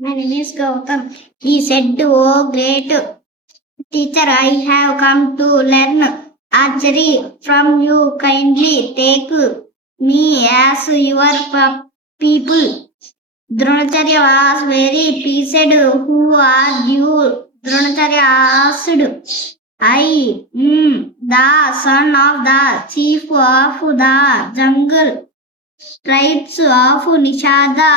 My name is Gautam. He said, "Oh, great teacher, I have come to learn archery from you. Kindly take me as your people." Dronacharya was very pleased. "Who are you?" Dronacharya asked. "I am the son of the chief of the jungle tribes of Nishada,"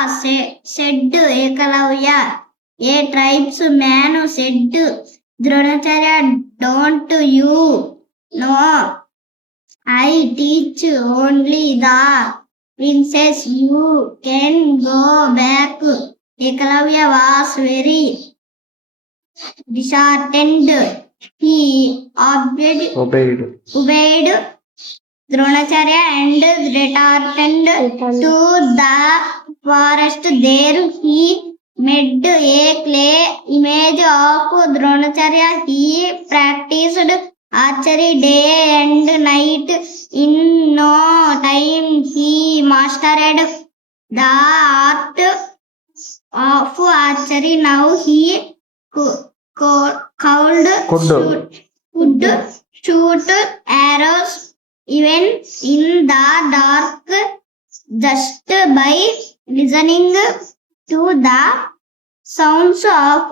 said Ekalavya. "A tribesman," said Dronacharya. "Don't you know I teach only the princess? You can go back." Ekalavya was very disheartened. He obeyed Dronacharya and returned to the forest. There he made a clay image of Dronacharya. He practiced archery day and night. In no time he mastered the art of archery. Now he could shoot arrows even in the dark, just by listening to the sounds of